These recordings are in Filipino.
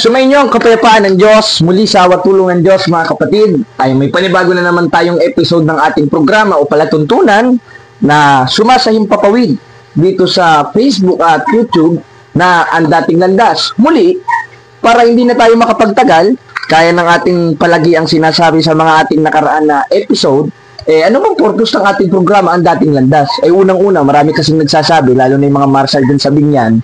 Sumainyo ang kapayapaan ng Diyos, muli sa awat tulong ng Diyos mga kapatid, ay may panibago na naman tayong episode ng ating programa o palatuntunan na sumasahimpapawid dito sa Facebook at YouTube na Ang Dating Landas. Muli, para hindi na tayo makapagtagal, kaya ng ating palagi ang sinasabi sa mga ating nakaraan na episode, ano bang purpose ng ating programa Ang Dating Landas? Unang-una, marami kasing nagsasabi, lalo na yung mga marshal din sa Binyan,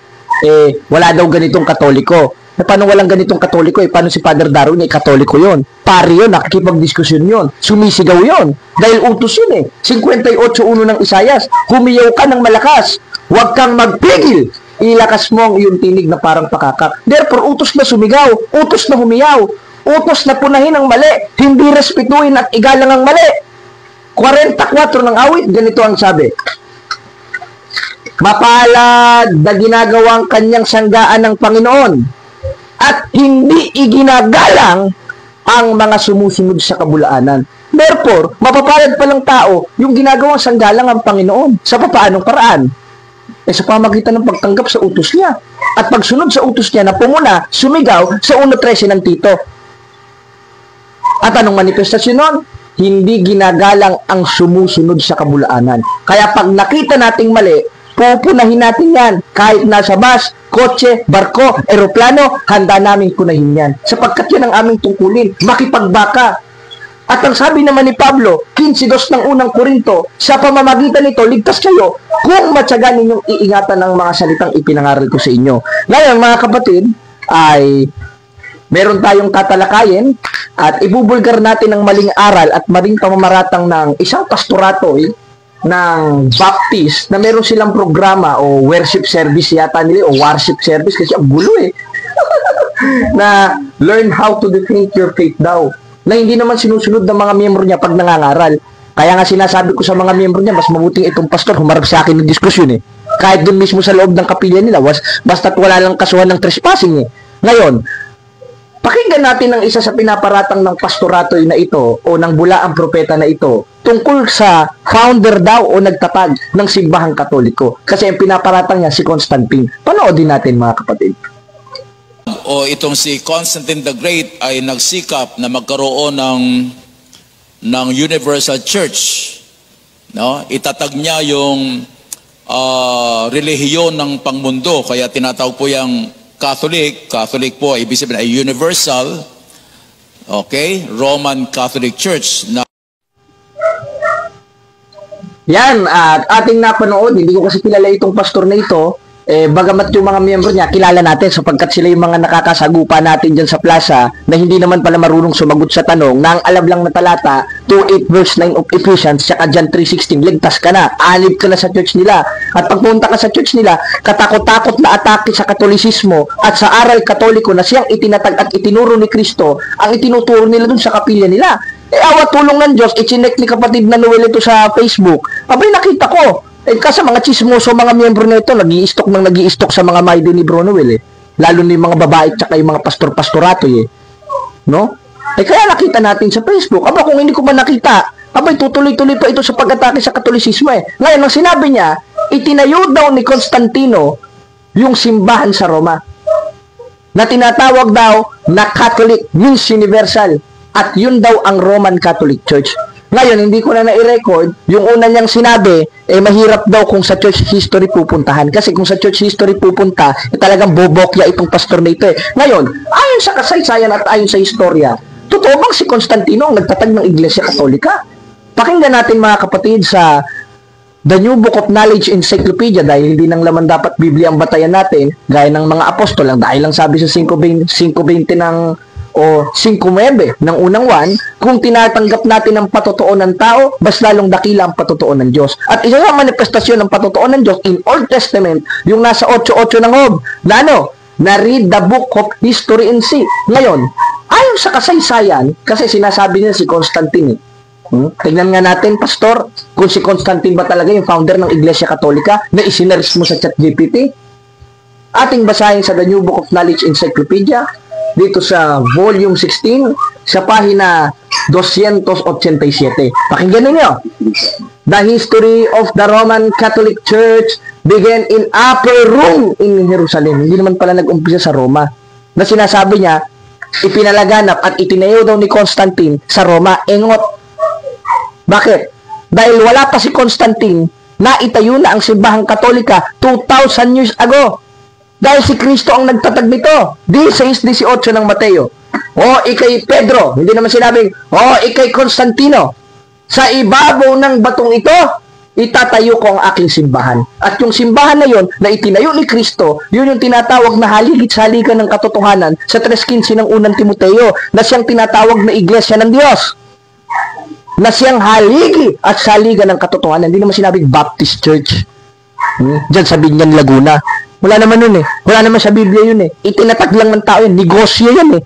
wala daw ganitong Katoliko. Paano walang ganitong Katoliko? Paano si Father Darwin Katoliko yun? Pari yun, nakikipagdiskusyon yun. Sumisigaw yun. Dahil utos yun 58.1 ng Isayas, humiyaw ka ng malakas. Huwag kang magpigil. Ilakas mo ang iyong tinig na parang pakakak. Therefore, utos na sumigaw. Utos na humiyaw. Utos na punahin ang mali. Hindi respetuhin at igalang ang mali. 44 ng awit, ganito ang sabi. Mapalad na ginagawang kanyang sanggaan ng Panginoon at hindi iginagalang ang mga sumusunod sa kabulaanan. Therefore, mapapalad palang tao yung ginagawang sanggalang ang Panginoon. Sa paanong paraan? Sa pamagitan ng pagtanggap sa utos niya. At pagsunod sa utos niya na pumuna, sumigaw sa 1.13 ng Tito. At anong manifestasyon nun? Hindi ginagalang ang sumusunod sa kabulaanan. Kaya pag nakita nating mali, pupunahin natin yan. Kahit nasa bus, kotse, barko, eroplano, handa namin punahin yan. Sapagkat yan ang aming tungkulin. Makipagbaka. At ang sabi naman ni Pablo, 15:2 ng unang Korinto, sa pamamagitan nito, ligtas kayo kung matyaga ninyong iingatan ang mga salitang ipinangaral ko sa inyo. Ngayon, mga kapatid, ay meron tayong tatalakayin at ibubulgar natin ang maling aral at maling pamamaratang ng isang pastorato ng Baptist na meron silang programa o worship service yata nila o worship service kasi ang gulo na learn how to defend your faith daw na hindi naman sinusunod ng mga miyembro niya pag nangangaral. Kaya nga sinasabi ko sa mga miyembro niya, mas mabuting itong pastor humarap sa akin ng diskusyon kahit dun mismo sa loob ng kapilya nila basta't wala lang kasuhan ng trespassing Ngayon, pakinggan natin ang isa sa pinaparatang ng pastorato na ito o ng bulaang propeta na ito tungkol sa founder daw o nagtatag ng simbahang Katoliko. Kasi ang pinaparatang niya si Constantine. Panoodin natin mga kapatid. O itong si Constantine the Great ay nagsikap na magkaroon ng Universal Church. No? Itatag niya yung relihiyon ng pangmundo. Kaya tinatawag po yung Catholic. Catholic po, ibig sabihin ay universal, okay, Roman Catholic Church. Yan, at ating napanood, hindi ko kasi kilala itong pastor na ito, bagamat yung mga miyembro niya, kilala natin sapagkat sila yung mga nakakasagupa natin dyan sa plaza na hindi naman pala marunong sumagot sa tanong na ang alam lang na talata 2:8 verse 9 of Ephesians saka John 3:16, ligtas ka na, alib ka na sa church nila. At pagpunta ka sa church nila, katakot-takot na atake sa Katolisismo at sa aral Katoliko na siyang itinatag at itinuro ni Kristo ang itinuturo nila dun sa kapilya nila. Awat tulong ng Diyos, ichinek ni kapatid na Noel ito sa Facebook. Abay, nakita ko. Kasi mga chismoso, mga miyembro nito, nag-i-stock sa mga maide ni Bro Noel Lalo na yung mga babae at saka yung mga pastor-pastorato No? Kaya nakita natin sa Facebook. Aba, kung hindi ko ba nakita, abay, tutuloy-tuloy pa ito sa pag-atake sa Katolisismo Ngayon, ang sinabi niya, itinayo daw ni Constantino yung simbahan sa Roma na tinatawag daw na Catholic means universal at yun daw ang Roman Catholic Church. Ngayon, hindi ko na na-record yung una niyang sinabi, mahirap daw kung sa church history pupuntahan. Kasi kung sa church history pupunta, talagang bobokya itong pastor na ito Ngayon, ayon sa kasaysayan at ayon sa istorya, totoo bang si Constantino ang nagtatag ng Iglesia Katolika? Pakinggan natin mga kapatid sa The New Book of Knowledge Encyclopedia dahil hindi nang laman dapat Biblia ang batayan natin, gaya ng mga apostol lang dahil lang sabi sa 5:20 ng o 5:9 ng unang 1, kung tinatanggap natin ang patotoo ng tao, mas lalong dakila ang patotoo ng Diyos. At isa sa manifestasyon ng patotoo ng Diyos in Old Testament, yung nasa 8:8 ng Job, na read the book of history and see. Ngayon, ayon sa kasaysayan, kasi sinasabi niya si Constantine tignan nga natin, Pastor, kung si Constantine ba talaga yung founder ng Iglesia Katolika na isinearch mo sa ChatGPT. Ating basahin sa The New Book of Knowledge Encyclopedia dito sa volume 16 sa pahina 287. Pakinggan ninyo. The history of the Roman Catholic Church began in Upper Room in Jerusalem. Hindi naman pala nag-umpisa sa Roma. na sinasabi niya, ipinalaganap at itinayo daw ni Constantine sa Roma. Engot. Bakit? Dahil wala pa si Constantine na itayo na ang simbahang Katolika 2,000 years ago. Dahil si Kristo ang nagtatag nito. 16:18 ng Mateo. O ikay Pedro, hindi naman sinabing, o ikay Constantino, sa ibabaw ng batong ito, itatayo ko ang aking simbahan. At yung simbahan na yon na itinayo ni Kristo, yun yung tinatawag na haligit-saligan ng katotohanan sa 3:15 ng unang Timoteo, na siyang tinatawag na iglesia ng Diyos. Na siyang haligi at saligan ng katotohanan. Hindi naman sinabing Baptist Church. Diyan sa Binyan, Laguna. Wala naman yun eh. Wala naman sa Biblia yun eh. Itinatag lang ng tao yun. Negosyo yan eh.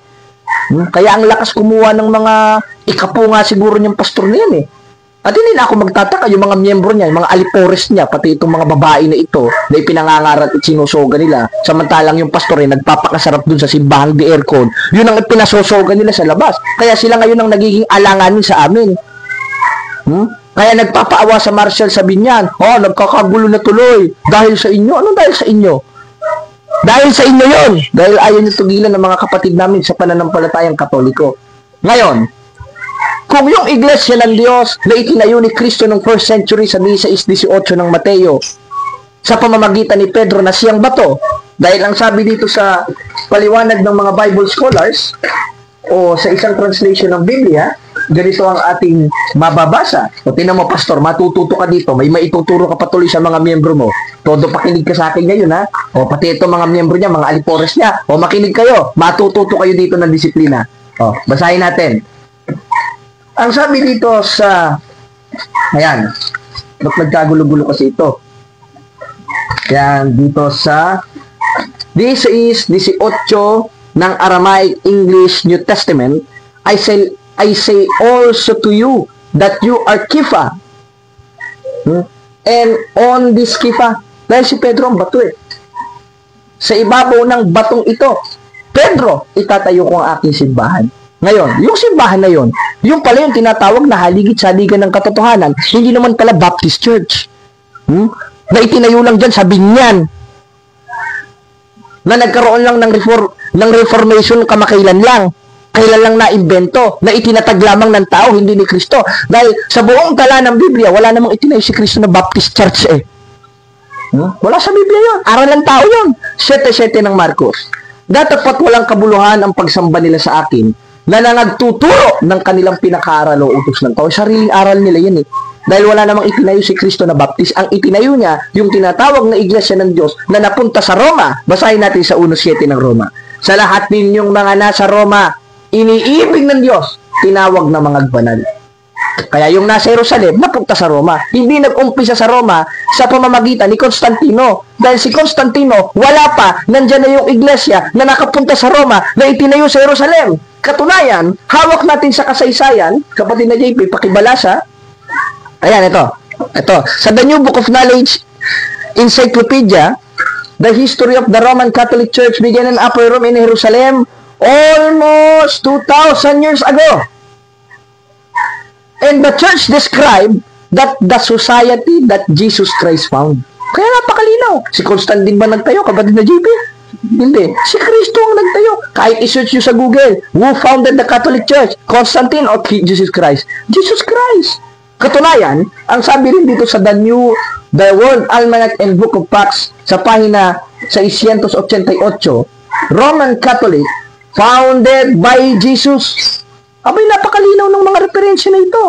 Kaya ang lakas kumuha ng mga ikapo nga siguro niyang pastor na yan eh. At hindi na ako magtataka yung mga miyembro niya, yung mga alipores niya, pati itong mga babae na ito, na ipinangangarat at sinusoga nila. Samantalang yung pastor ay nagpapakasarap dun sa simbahang di aircon. Yun ang pinasosoga nila sa labas. Kaya sila ngayon ang nagiging alanganin sa amin. Kaya nagpapaawa sa Marshall sa Binyan. Oh, nagkakagulo na tuloy. Dahil sa inyo. Anong dahil sa inyo? Dahil sa inyo yun. Dahil ayaw nyo tugilan ng mga kapatid namin sa pananampalatayang Katoliko. Ngayon, kung yung iglesia ng Diyos na itinayo ni Kristo ng 1st century sa 16:18 ng Mateo, sa pamamagitan ni Pedro na siyang bato, dahil ang sabi dito sa paliwanag ng mga Bible scholars, o sa isang translation ng Biblia, ganito ang ating mababasa. O tinan mo, pastor, matututo ka dito. May maituturo ka patuloy sa mga miyembro mo. Todo pakinig ka sa akin ngayon, ha? O pati ito mga miyembro niya, mga alipores niya. O makinig kayo. Matututo kayo dito ng disiplina. O, basahin natin. Ang sabi dito sa... Ayan. Ba't nagkagulo-gulo kasi ito? Ayan, dito sa... This is 18 ng Aramaic English New Testament. I say also to you that you are Kepha. And on this Kepha, dahil si Pedro ang bato eh. Sa ibabaw ng batong ito, Pedro, itatayo ko ang aking simbahan. Ngayon, yung simbahan na yon, yung pala yung tinatawag na haligit-saligan ng katotohanan, hindi naman pala Baptist Church. Na itinayo lang dyan sa Binyan. Na nagkaroon lang ng Reformation kamakailan lang. Kailan lang na-imbento, na itinatag lamang ng tao, hindi ni Kristo. Dahil sa buong tala ng Biblia, wala namang itinayo si Kristo na Baptist Church eh. Wala sa Biblia yun. Aral ng tao yun. 7:7 ng Marcos. Datapat walang kabuluhan ang pagsamba nila sa akin, na nagtuturo ng kanilang pinakaaral o utos ng tao. Sariling aral nila yan eh. Dahil wala namang itinayo si Kristo na Baptist. Ang itinayo niya, yung tinatawag na iglesia ng Diyos na napunta sa Roma. Basahin natin sa 1:7 ng Roma. Sa lahat ninyong mga nasa Roma, iniibig ng Diyos, tinawag na mga banal. Kaya yung nasa Jerusalem, napunta sa Roma. Hindi nag-umpisa sa Roma sa pamamagitan ni Constantino. Dahil si Constantino, wala pa, nandyan na yung iglesia na nakapunta sa Roma na itinayo sa Jerusalem. Katunayan, hawak natin sa kasaysayan, kapatid na JP, pakibalasa. Ayan, ito. Sa The New Book of Knowledge Encyclopedia, the history of the Roman Catholic Church began in Upper Rome in Jerusalem almost 2,000 years ago. And the church described that the society that Jesus Christ found. Kaya napakalinaw. Si Constantine ba nagtayo, kapatid na JP? Hindi. Si Kristo ang nagtayo. Kahit i-search nyo sa Google, who founded the Catholic Church? Constantine or Jesus Christ? Jesus Christ. Katunayan, ang sabi rin dito sa The World Almanac and Book of Acts sa pahina 688, Roman Catholic founded by Jesus. Abay, napakalinaw ng mga referensya na ito.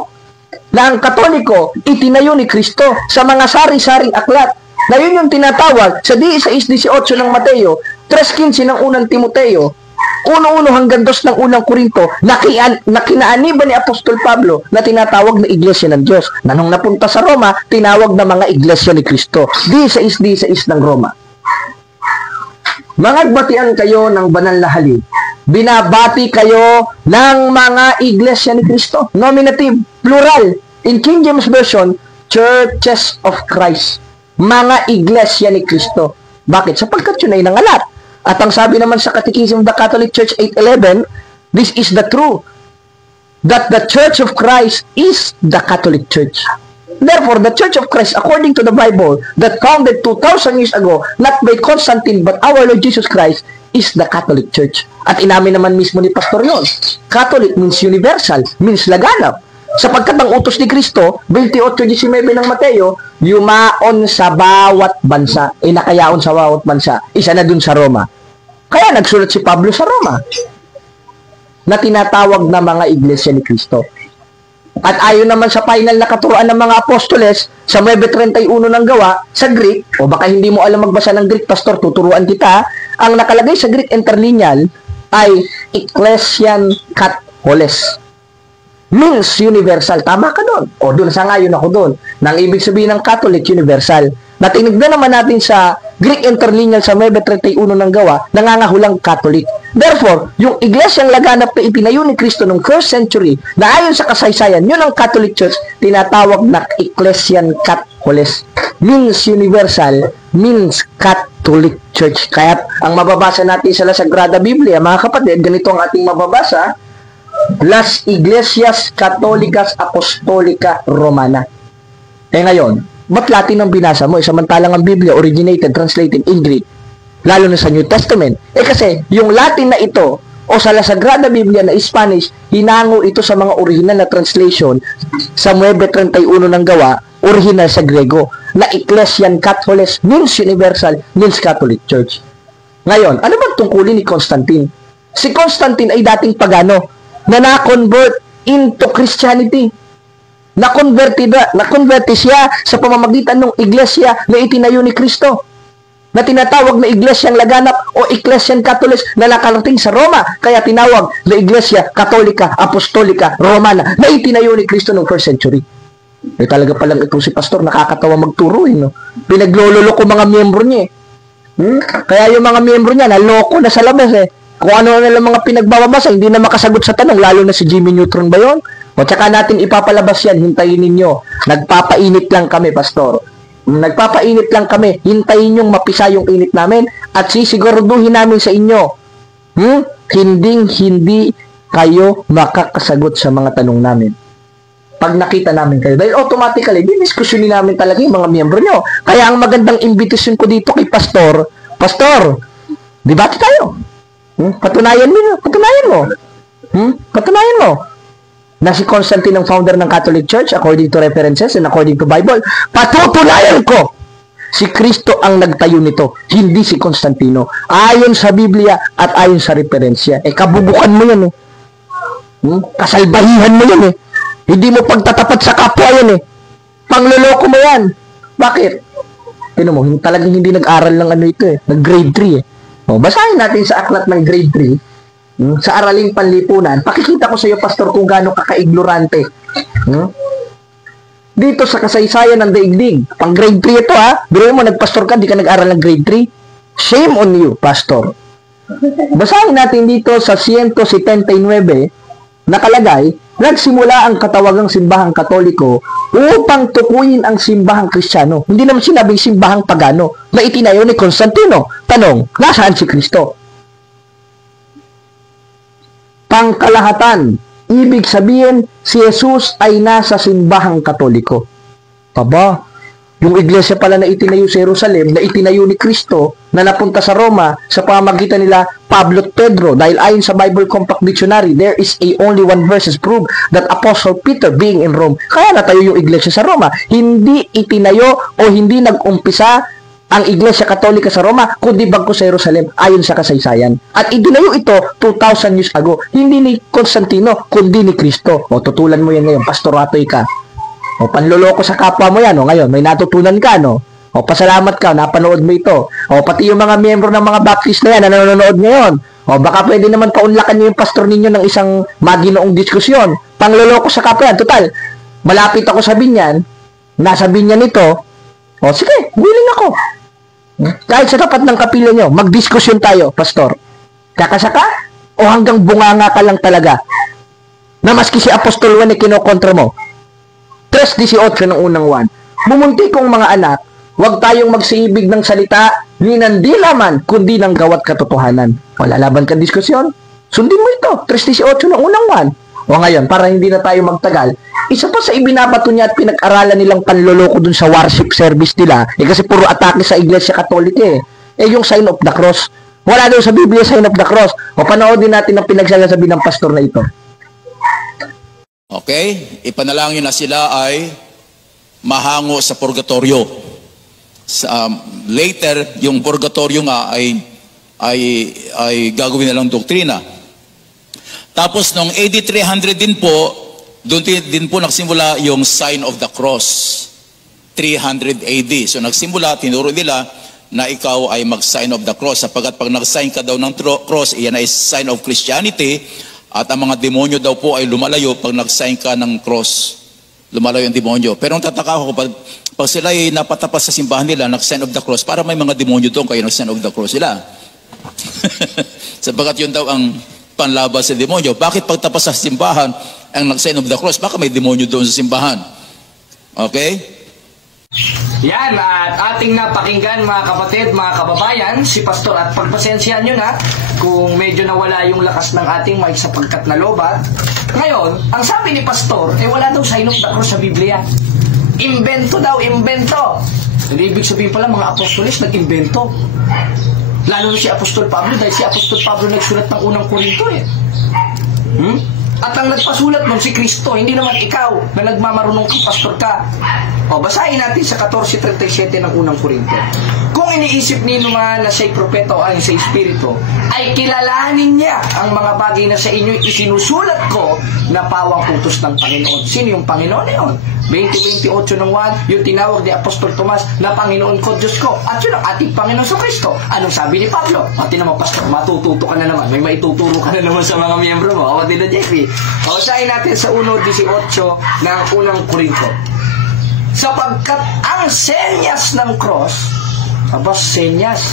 Na ang Katoliko, itinayo ni Kristo sa mga sari-saring aklat. Na yun yung tinatawag sa 16:18 ng Mateo, 3:15 ng unang Timoteo, 1:1 hanggang 2 ng unang Korinto, na kinaaniban ni Apostol Pablo na tinatawag na iglesia ng Diyos. Na nung napunta sa Roma, tinawag na mga iglesia ni Kristo. 16 ng Roma. Mangagbatian kayo ng banal na halip. Binabati kayo ng mga iglesia ni Kristo. Nominative, plural. In King James Version, Churches of Christ. Mga iglesia ni Kristo. Bakit? Sapagkat yun ay nangalat. At ang sabi naman sa Catechism of the Catholic Church 8:11, this is the truth, that the Church of Christ is the Catholic Church. Therefore, the Church of Christ, according to the Bible, that founded 2,000 years ago, not by Constantine, but our Lord Jesus Christ, is the Catholic Church. At inamin naman mismo ni Pastor yon. Catholic means universal, means laganap. Sapagkat ang utos ni Kristo, 28:19 ng Mateo, yumaon sa bawat bansa, inakayaon sa bawat bansa, isa na dun sa Roma. Kaya nagsulat si Pablo sa Roma, na tinatawag na mga iglesia ni Kristo. At ayon naman sa final na katuruan ng mga apostoles, sa 9:31 ng Gawa, sa Greek, o baka hindi mo alam magbasa ng Greek, Pastor, tuturuan kita, ang nakalagay sa Greek interlineal ay Ecclesian Katholes. Means universal. Tama ka doon. O doon sa ngayon ako doon. Nang ibig sabihin ng Catholic, universal. Natinignan naman natin sa Greek interlineal sa 9:31 ng Gawa, nangangahulang Catholic. Therefore, yung iglesyang laganap na itinayo ni Kristo noong 1st century, na ayon sa kasaysayan, yun ang Catholic Church, tinatawag na Ecclesian Katholes. Means universal, means Catholic Church. Kaya ang mababasa natin sa La Sagrada Biblia, mga kapatid, ganito ang ating mababasa, Las Iglesias Católicas Apostolica Romana. Ngayon, ba't Latin ang binasa mo? Samantalang ang Biblia originated, translated in Greek, lalo na sa New Testament. Kasi, yung Latin na ito, o sa La Sagrada Biblia na Spanish, hinango ito sa mga original na translation sa 9:31 ng Gawa, original sa Grego, na Ecclesian Katholes means universal, means Catholic Church. Ngayon, ano bang tungkulin ni Constantine? Si Constantine ay dating pagano, na na-convert into Christianity. Na-convert siya sa pamamagitan ng iglesia na itinayo ni Kristo, na tinatawag na iglesyang laganap o Ecclesian Katholes na nakarating sa Roma, kaya tinawag na Iglesia Katolika Apostolika Romana na itinayo ni Kristo noong 1st century. Talaga palang ito si Pastor, nakakatawa magturo, no? Pinaglololo ko mga miyembro niya. Kaya yung mga miyembro niya, naloko na sa labas Kung ano na mga pinagbabasa, hindi na makasagot sa tanong, lalo na si Jimmy Neutron ba yun? O tsaka natin ipapalabas yan, hintayin ninyo. Nagpapainit lang kami, Pastor. Nagpapainit lang kami, hintayin nyong mapisa yung init namin at sisiguraduhin namin sa inyo. Hindi kayo makakasagot sa mga tanong namin. Pag nakita namin kayo, dahil automatically, diniskusyonin namin talaga yung mga miyembro nyo. Kaya ang magandang invitation ko dito kay Pastor, debate tayo. Patunayan mo na si Constantine ang founder ng Catholic Church according to references and according to Bible. Patutunayan ko si Kristo ang nagtayo nito, hindi si Constantino, ayon sa Biblia at ayon sa referensya. Kabubukan mo yan kasalbahihan mo yan hindi mo pagtatapat sa kapwa yan pangloloko mo yan. Bakit? Tingnan mo, talagang hindi nag-aral ng ito nag-grade 3 basahin natin sa aklat ng grade 3, sa Araling Panlipunan. Pakikita ko sa iyo, Pastor, kung gaano kaka-ignorante. Dito sa kasaysayan ng daigdig. Pang grade 3 ito, Biro mo, nagpastor ka, di ka nag-aral ng grade 3. Shame on you, Pastor. Basahin natin dito sa 179, nakalagay, nagsimula ang katawagang simbahang Katoliko upang tukuyin ang simbahang Kristiyano. Hindi naman sinabing simbahang pagano na itinayo ni Constantino. Tanong, nasaan si Kristo? Pangkalahatan, ibig sabihin, si Jesus ay nasa simbahang Katoliko. Yung iglesia pala na itinayo sa Jerusalem, na itinayo ni Kristo, na napunta sa Roma sa pamamagitan nila Pablo at Pedro. Dahil ayon sa Bible Compact Dictionary, there is only one verses prove that Apostle Peter being in Rome. Kaya natayo yung iglesia sa Roma. Hindi itinayo o hindi nag-umpisa ang Iglesia Katolika sa Roma, kundi bagko sa Jerusalem, ayon sa kasaysayan. At itinayo ito 2,000 years ago. Hindi ni Constantino, kundi ni Kristo. Tutulan mo yan ngayon, pastoratoy ka. Panloloko sa kapwa mo yan, ngayon, may natutunan ka, pasalamat ka, napanood mo ito. Pati yung mga miyembro ng mga Baptist na yan, na nanonood ngayon. Baka pwede naman paunlakan niyo yung pastor ninyo ng isang maginoong diskusyon. Pangloloko sa kapwa yan, total. Malapit ako sa binyan, nasa binyan ito, sige, willing ako. Kahit sa tapat ng kapilya nyo, magdiskusyon tayo, Pastor. Kakasaka? O hanggang bunganga ka lang talaga? Na maski si Apostol Juan kinokontra mo. 3:18 ng unang 1. Bumunti kong mga anak, huwag tayong magsiibig ng salita, ni nandi laman, kundi ng gawat katotohanan. Lalaban ka diskusyon? Sundin mo ito. 3:18 ng unang 1. O ngayon, para hindi na tayo magtagal, isa pa sa ibinabato niya at pinag-aralan nilang panloloko dun sa worship service nila, kasi puro atake sa Iglesia Katolika yung sign of the cross. Wala daw sa Biblia sign of the cross. O panoodin natin ang pinagsasabi ng pastor na ito. Okay? Ipanalangin na sila ay mahango sa purgatorio. Later, yung purgatorio nga ay gagawin na lang doktrina. Tapos, noong AD 300 din po, doon din po nagsimula yung sign of the cross. 300 AD. So, nagsimula, tinuro nila na ikaw ay mag-sign of the cross. Sapagat pag nag-sign ka daw ng cross, iyan ay sign of Christianity. At ang mga demonyo daw po ay lumalayo pag nag-sign ka ng cross. Lumalayo ang demonyo. Pero ang tataka ko, pag sila ay napatapas sa simbahan nila, nag-sign of the cross, para may mga demonyo doon, kaya nag-sign of the cross sila. Sapagat yun daw ang panlaban sa demonyo. Bakit pagtapas sa simbahan, ang nag-sign of the cross, baka may demonyo doon sa simbahan. Okay? Yan, at ating napakinggan mga kapatid, mga kababayan, si Pastor, at pagpasensyahan nyo na kung medyo nawala yung lakas ng ating mic sapagkat nalobat. Ngayon, ang sabi ni Pastor, wala daw sign of the cross sa Biblia. Imbento daw, imbento. Hindi ibig sabihin pala mga apostolis nag-imbento. Lalo na si Apostol Pablo, dahil si Apostol Pablo nagsulat ng unang Korinto At ang nagpasulat nun si Kristo, hindi naman ikaw na nagmamarunong kang pastor ka. O, basahin natin sa 14:37 ng unang Korinto. Kung iniisip ninyo nga na siya'y propeta o ayon sa Espiritu, ay kilalanin niya ang mga bagay na sa inyo isinusulat ko na pawang utos ng Panginoon. Sino yung Panginoon na yun? 20:28 ng 1, yung tinawag ni Apostol Tomas na Panginoon ko, Diyos ko. At yun ang ating Panginoon sa Kristo. Anong sabi ni Pablo? Pati naman, Pastor, matututo ka na naman. May maituturo ka na naman sa mga miyembro mo. O, din na, JP. O, sahin natin sa 1:18 ng unang Korinto. Sapagkat ang senyas ng cross, senyas,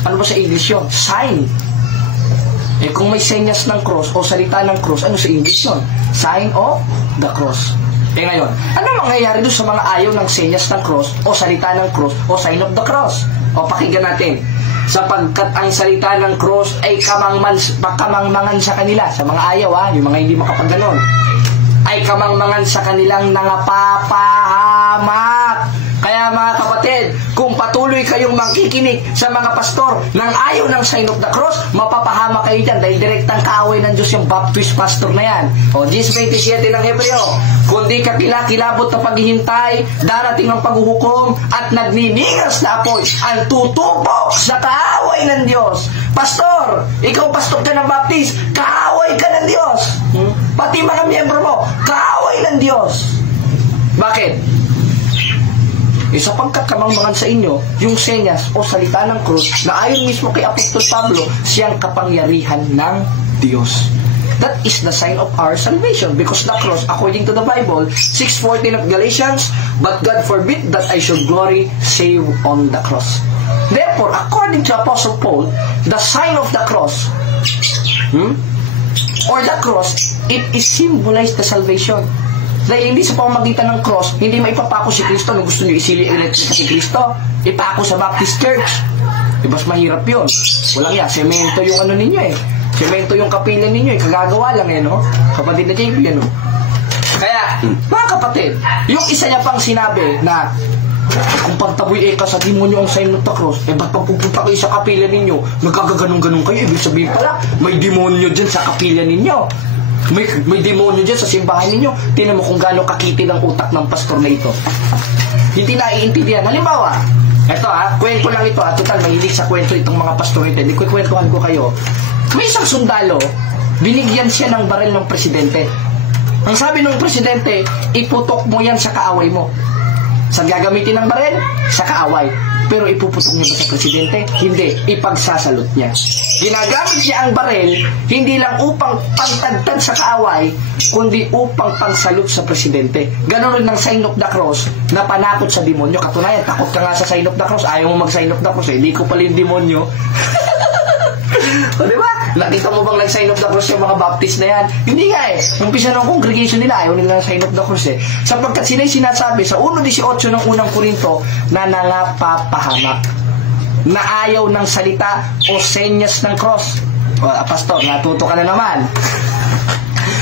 ano ba sa English yun? Sign. Kung may senyas ng cross o salita ng cross, ano sa English yun? Sign of the cross. Ngayon, ano mangyayari doon sa mga ayaw ng senyas ng cross o salita ng cross o sign of the cross? O pakinggan natin. Sapagkat ang salita ng cross ay kamangmangan sa kanila. Sa mga ayaw, yung mga hindi makapagganon, ay kamangmangan sa kanilang nangapapahamak. Kaya mga kapatid, kung patuloy kayong makikinig sa mga pastor ng ayaw ng sign of the cross, mapapahama kayo dyan dahil direktang kaaway ng Diyos yung Baptist pastor na yan. O, 10:27 ng Hebreo, kundi kakilabot na paghihintay, darating ang paghuhukom at nagniningas na apoy ang tutubo sa kaaway ng Diyos. Pastor, ikaw pastor ka ng Baptist, kaaway ka ng Diyos. Pati mga miyembro mo, kaaway ng Diyos. Bakit? Sapagkat kamangmangan sa inyo yung senyas o salita ng krus na ayon mismo kay Apostol Pablo, siyang kapangyarihan ng Diyos. That is the sign of our salvation, because the cross, according to the Bible, 6:14 of Galatians, but God forbid that I should glory save on the cross. Therefore, according to Apostle Paul, the sign of the cross or the cross, it is symbolized the salvation. Dahil hindi sa pamamagitan ng cross, hindi maipapako si Kristo. Nung gusto nyo isili-electric si Kristo, ipako sa Baptist Church. Mas mahirap yun. Walang yan, semento yung ano ninyo semento yung kapilya ninyo kagagawa lang no? Kapatid na JP, Kaya, mga kapatid, yung isa niya pang sinabi na kung pagtaboy ka sa demonyo ang sign of the cross, ba't pagpupunta kayo sa kapilya ninyo, nagkagaganong-ganong kayo, ibig sabihin pala, may demonyo dyan sa kapilya ninyo. May demonyo dyan sa simbahan ninyo. Tingnan mo kung gaano kakitid ang utak ng pastor na ito. Hindi naiintindihan. Halimbawa, ito kwento lang ito total mahilig sa kwento itong mga pastor ito. Hindi ko kwentuhan ko kayo. May isang sundalo, binigyan siya ng baril ng presidente. Ang sabi ng presidente, iputok mo yan sa kaaway mo. Saan gagamitin ng baril? Sa kaaway. Pero ipuputok niya ba sa presidente? Hindi. Ipagsasalot niya. Ginagamit niya ang baril, hindi lang upang pangtagtag sa kaaway, kundi upang pangsalot sa presidente. Ganon rin ng sign of the cross na panakot sa demonyo. Katunayan, takot ka nga sa sign of the cross. Ayaw mo mag-sign of the cross. Hindi ko pala yung demonyo. O, diba? Nakita mo bang nag-sign of the cross yung mga Baptist na yan? Hindi nga Umpisa ng congregation nila, ayaw nila sign of the cross Sapagkat sila'y sinasabi sa 1:18 ng unang Korinto na nangapapahamak, na ayaw ng salita o senyas ng cross. O, pastor, natuto ka na naman.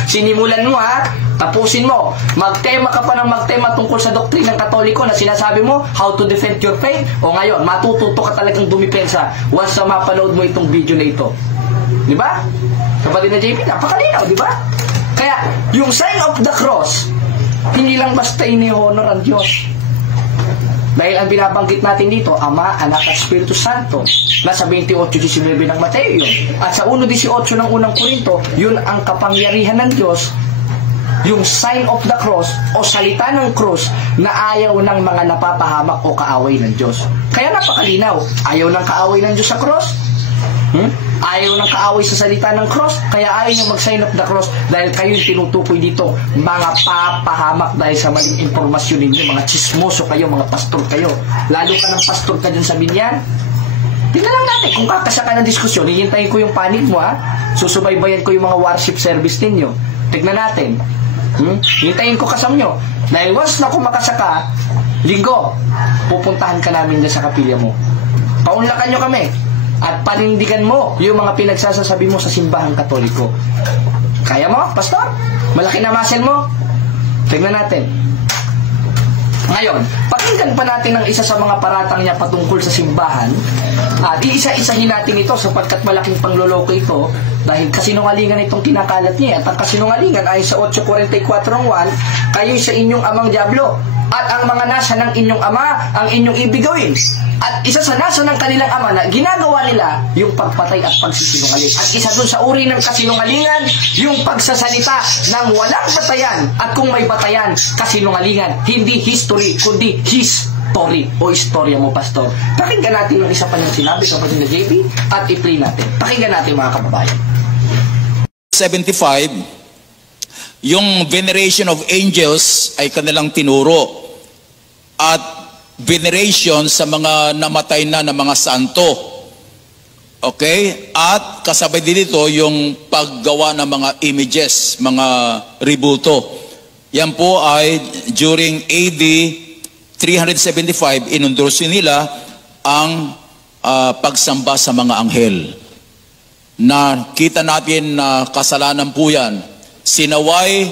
Sinimulan mo ha, tapusin mo. Magtema ka pa ng magtema tungkol sa doktrinang Katoliko na sinasabi mo, how to defend your faith. O ngayon, matututo ka talagang dumipensa once na mapanood mo itong video na ito. Di ba? Kapatid na JP, napakalinaw, di ba? Kaya, yung sign of the cross, hindi lang basta ini-honor ang Diyos. Dahil ang binabanggit natin dito, Ama, Anak at Espiritu Santo, nasa 28:19 ng Mateo yun. At sa 1:18 ng unang Korinto, yun ang kapangyarihan ng Diyos, yung sign of the cross o salita ng cross na ayaw ng mga napapahamak o kaaway ng Diyos. Kaya napakalinaw, ayaw ng kaaway ng Diyos sa cross. Ayaw ng kaaway sa salita ng cross, kaya ayaw nyo mag-sign of the cross dahil kayo yung tinutukoy dito, mga papahamak dahil sa maling impormasyon ninyo, mga chismoso kayo, mga pastor kayo. Lalo ka ng pastor ka dyan sa binyan. Tingnan lang natin, kung kakasa ka ng diskusyon, hihintayin ko yung panig mo ha, susubaybayan ko yung mga worship service ninyo. Tignan natin. Hintayin ko kasam nyo. Dahil once na kumakasa ka, linggo, pupuntahan ka namin dyan sa kapilya mo. Paunlakan nyo kami. At panindigan mo yung mga pinagsasasabi mo sa simbahang Katoliko. Kaya mo, pastor? Malaki na muscle mo? Tignan natin. Ngayon, pakinggan pa natin ang isa sa mga paratang niya patungkol sa simbahan. At iisa-isahin natin ito sapagkat malaking pangloloko ito dahil kasinungalingan itong kinakalat niya. At ang kasinungalingan ay sa 8:44:1, kayo'y sa inyong amang diablo at ang mga nasa ng inyong ama ang inyong ibigawin. At isa sa nasa ng kanilang ama na ginagawa nila yung pagpatay at pagsisinungaling. At isa dun sa uri ng kasinungalingan, yung pagsasalita ng walang batayan. At kung may batayan, kasinungalingan. Hindi history, kundi history o istorya mo, pastor. Pakinggan natin yung isa pa niyang sinabi kapatid na JP at i-play natin. Pakinggan natin mga kababayan. 75, yung veneration of angels ay kanilang tinuro. At veneration sa mga namatay na mga santo. Okay? At kasabay din dito yung paggawa ng mga images, mga ribulto. Yan po ay during AD 375, inundurso nila ang pagsamba sa mga anghel. Na kita natin na kasalanan po yan. Sinaway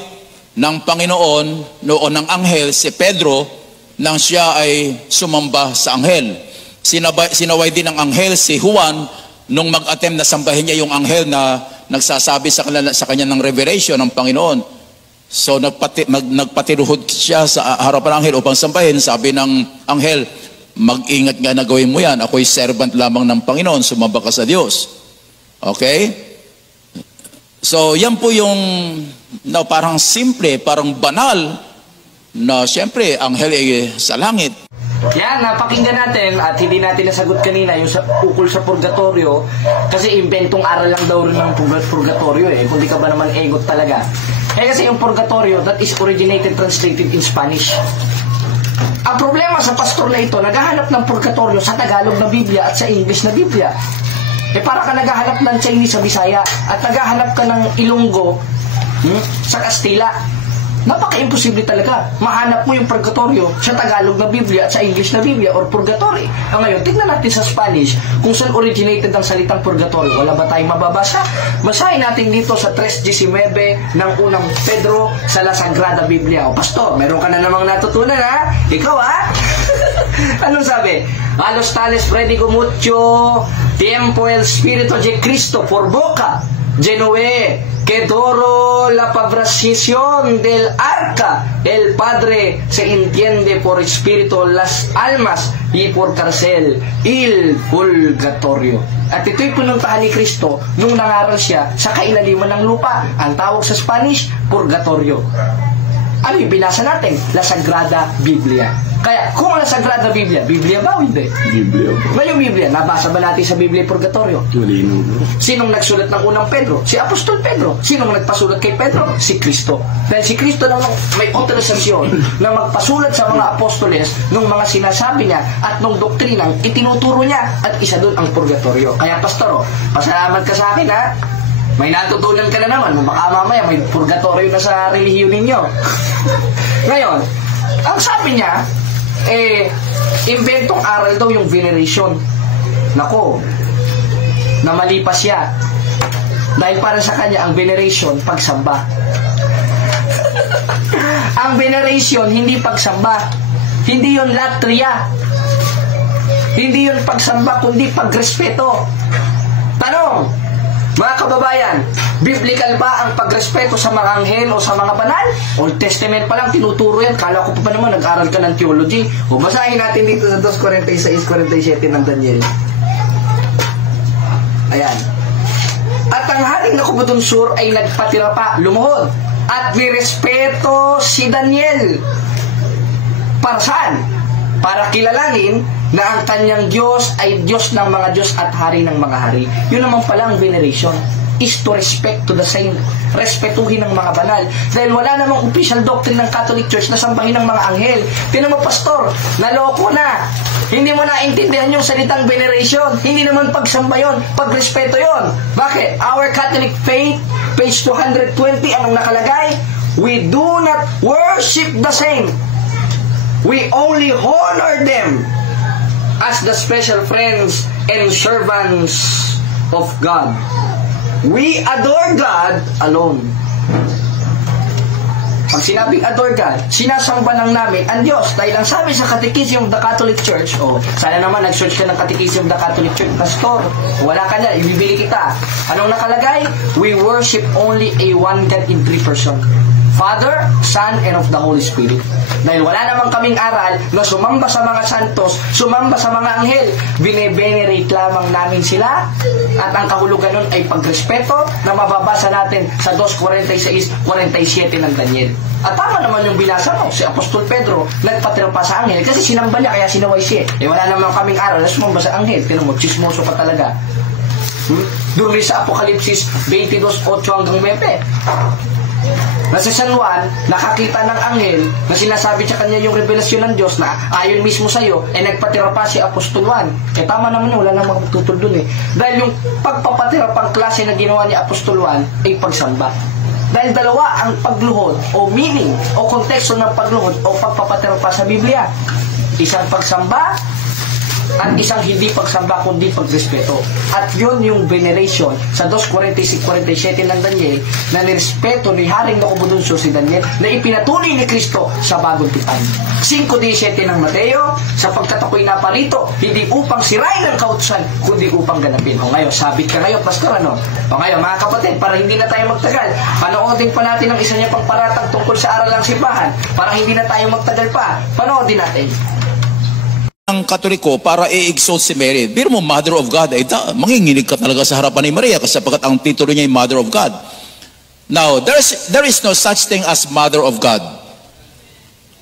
ng Panginoon noon ng anghel si Pedro nang siya ay sumamba sa anghel. Sinaway din ng anghel si Juan nung mag-attempt na sambahin niya yung anghel na nagsasabi sa kanya ng revelation ng Panginoon. So nagpatiruhod siya sa harapan ng anghel upang sambahin. Sabi ng anghel, mag-ingat nga na gawin mo yan. Ako'y servant lamang ng Panginoon, sumamba ka sa Diyos. Okay? So yan po yung parang simple, parang banal na siyempre, anghel ay sa langit. Yan, napakinggan natin at hindi natin nasagot kanina yung ukol sa purgatorio kasi inventong aral lang daw rin ng purgatorio eh. Kung di ka ba naman egot talaga. Kasi yung purgatorio, that is originated, translated in Spanish. Ang problema sa pastor na ito, naghahanap ng purgatorio sa Tagalog na Biblia at sa English na Biblia. Para ka naghahanap ng Chinese sa Bisaya at naghahanap ka ng Ilonggo sa Kastila. Napaka-imposible talaga. Mahanap mo yung purgatorio sa Tagalog na Biblia at sa English na Biblia or purgatory. Ngayon, tignan natin sa Spanish kung saan originated ang salitang purgatorio. Wala ba tayong mababasa? Basahin natin dito sa 3:19 ng unang Pedro sa La Sagrada Biblia. O pastor, meron ka na namang natutunan ha? Ikaw ha? Anong sabi? A los tales predico mucho tiempo el Espíritu de Cristo por boca de Noé, que doro la fabricación del arca, el Padre se entiende por espíritu las almas y por cárcel el purgatorio. At ito'y pinuntahan ni Kristo nung nangaral siya sa kailaliman ng lupa. Ang tawag sa Spanish, purgatorio. Ano yung binasa natin? La Sagrada Biblia. Kaya, kung La Sagrada Biblia, Biblia ba o hindi? Biblia. Ngayong Biblia, nabasa ba natin sa Biblia purgatorio? Malinaw. Sinong nagsulat ng unang Pedro? Si Apostol Pedro. Sinong nagpasulat kay Pedro? Si Kristo. Dahil si Kristo lang may autorisasyon na magpasulat sa mga apostoles nung mga sinasabi niya at nung doktrinang itinuturo niya at isa doon ang purgatorio. Kaya pastor, pasalamat ka sa akin ha. May natutunan ka na naman. Baka mamaya may purgatorio na sa relihiyon ninyo. Ngayon, ang sabi niya, inventong aral daw yung veneration. Nako, namalipas siya. Dahil para sa kanya, ang veneration, pagsamba. Ang veneration, hindi pagsamba. Hindi yun latria. Hindi yun pagsamba, kundi pagrespeto. Tanong, mga kababayan, biblical ba ang pagrespeto sa mga anghel o sa mga banal? Old Testament pa lang, tinuturo yan. Kala ko pa naman, nag-aral ka ng theology. O basahin natin dito sa 2:46-47 ng Daniel. Ayan. At ang haring Nabucodonosor ay nagpatira pa, lumuhod, at nirespeto si Daniel. Para saan? Para kilalanin na ang kanyang Diyos ay Diyos ng mga Diyos at Hari ng mga hari. Yun naman pala ang veneration, is to respect to the same. Respetuhin ng mga banal. Dahil wala namang official doctrine ng Catholic Church na sambahin ng mga anghel. Tinan mo, pastor, naloko na. Hindi mo naintindihan yung salitang veneration. Hindi naman pagsamba yun, pagrespeto yun. Bakit? Our Catholic faith, page 220, anong nakalagay? We do not worship the same. We only honor them as the special friends and servants of God. We adore God alone. Pag sinabing adore God, sinasamba lang namin ang Diyos. Dahil ang sabi sa Catechism of the Catholic Church, sana naman nag-search ka ng Catechism of the Catholic Church, pastor, wala ka niya, ibibili kita. Anong nakalagay? We worship only a one God in three person. Father, Son, and of the Holy Spirit. Dahil wala namang kaming aral na sumamba sa mga santos, sumamba sa mga anghel, bine-venerate lamang namin sila, at ang kahulugan nun ay pagrespeto na mababasa natin sa 2:46-47 ng Daniel. At tama naman yung binasa mo, si Apostol Pedro nagpatira pa sa anghel kasi sinamba niya, kaya sinaway siya. Wala namang kaming aral na sumamba sa anghel. Pero mo, chismoso ka talaga. Doon rin sa Apokalipsis 22:8-9. Nasa San Juan, nakakita ng anghel na sinasabi sa kanya yung revelasyon ng Diyos na ayon mismo sa iyo, nagpatira pa si Apostol Juan. Tama naman yun, wala namang magtutol dun Dahil yung pagpapatira pang klase na ginawa ni Apostol Juan ay pagsamba. Dahil dalawa ang pagluhod o meaning o konteksto ng pagluhod o pagpapatira pa sa Biblia. Isang pagsamba at isang hindi pagsamba kundi pagrespeto. At yun yung veneration sa 2:46-47 ng Daniel na nirespeto ni Haring Nabucodonosor si Daniel na ipinatuloy ni Kristo sa bagong tipan. 5:17 ng Mateo, sapagkat ako'y naparito hindi upang sirain ang kautusan kundi upang ganapin. O ngayon, sabit ka ngayon, pastor, ano? O ngayon, mga kapatid, para hindi na tayo magtagal, panoodin pa natin ang isa niya pang paratang tungkol sa aral ng simbahan. Para hindi na tayo magtagal pa, panoodin natin. Ang Katoliko para i-exalt si Mary. Biro mo, Mother of God, manginginig ka talaga sa harapan ni Maria kasi sapagkat ang titulo niya ay Mother of God. Now, there is no such thing as Mother of God.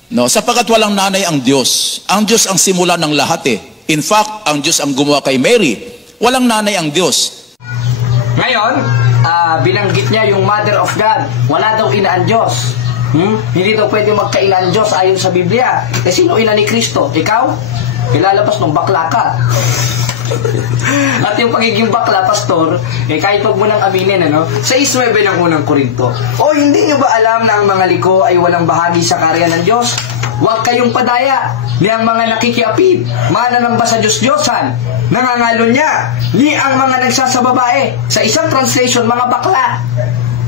No, sapagkat walang nanay ang Diyos. Ang Diyos ang simula ng lahat In fact, ang Diyos ang gumawa kay Mary. Walang nanay ang Diyos. Ngayon, binanggit niya yung Mother of God. Wala daw ina ang Diyos. Hindi daw pwede magkaina ang Diyos ayon sa Biblia. Sino ina ni Kristo? Ikaw? Ilalabas ng bakla ka. At yung pagiging bakla, pastor, kahit wag mo nang aminin, sa 6:9 ng unang Korinto. O hindi nyo ba alam na ang mga liko ay walang bahagi sa karya ng Diyos? Huwag kayong padaya ni ang mga nakikiapid, mananamba sa Diyos-Diyosan, nangangalo niya, ni ang mga nagsasababae. Sa isang translation, mga bakla.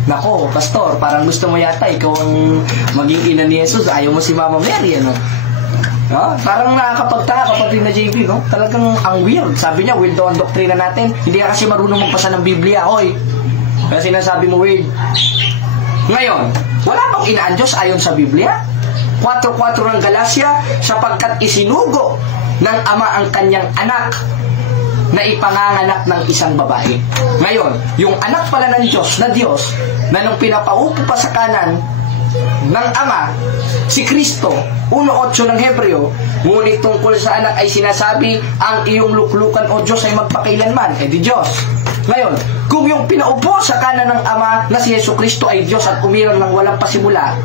Nako, pastor, parang gusto mo yata ikaw ang maging ina ni Jesus. Ayaw mo si Mama Mary, Parang nakakapagtaka kapatid na JB, Talagang ang weird. Sabi niya, weird daw ang doktrina natin. Hindi ka kasi marunong magbasa ng Biblia, Kaya sinasabi mo weird. Ngayon, wala bang ina ang Diyos ayon sa Biblia? 4:4 ng Galacia, sapagkat isinugo ng Ama ang kanyang anak na ipanganganak ng isang babae. Ngayon, yung anak pala ng Diyos na nung pinapaupo pa sa kanan ng Ama, si Kristo, 1:8 ng Hebreo, ngunit tungkol sa anak ay sinasabi, ang iyong luklukan o Diyos ay magpakailanman, di Diyos. Ngayon, kung yung pinaupo sa kanan ng Ama na si Yesu Kristo ay Diyos at umirang ng walang pasimula,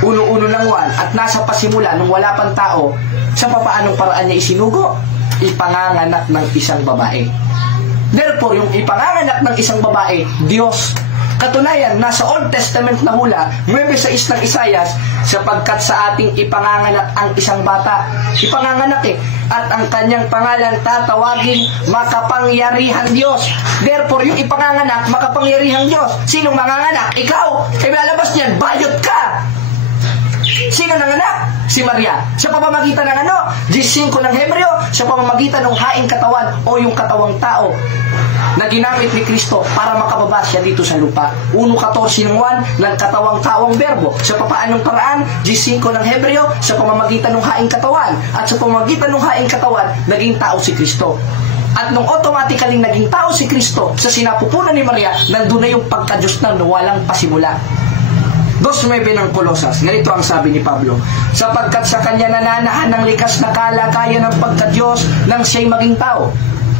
1:1 ng 1, at nasa pasimula nung wala pang tao, sa papaanong paraan niya isinugo? Ipanganganak ng isang babae. Therefore, yung ipanganganak ng isang babae, Diyos. Katunayan, nasa Old Testament na hula, 9:6 ng Isaias, sapagkat sa ating ipanganganak ang isang bata. Ipanganganak at ang kanyang pangalan tatawagin Makapangyarihan Diyos. Therefore, yung ipanganganak, Makapangyarihan Diyos. Sinong manganganak? Ikaw. Lalabas niyan, bayot ka. Sino nanganak? Si Maria. Sa pamamagitan ng ano? 15 ng Hebreo, sa pamamagitan ng haing katawan o yung katawang tao na ginamit ni Kristo para makababa siya dito sa lupa. 1:14 ng 1 ng katawang taong berbo. Sa papaanong paraan? 15 ng Hebreo, sa pamamagitan ng haing katawan. At sa pamamagitan ng haing katawan, naging tao si Kristo. At nung automatically naging tao si Kristo sa sinapupunan ni Maria, nandun na yung pagka-Diyos na walang pasimula. 2:9 ng Kolosas, ganito ang sabi ni Pablo, sapagkat sa kanya nananahan ng likas na kalagayan ng pagka-Diyos nang siya'y maging tao.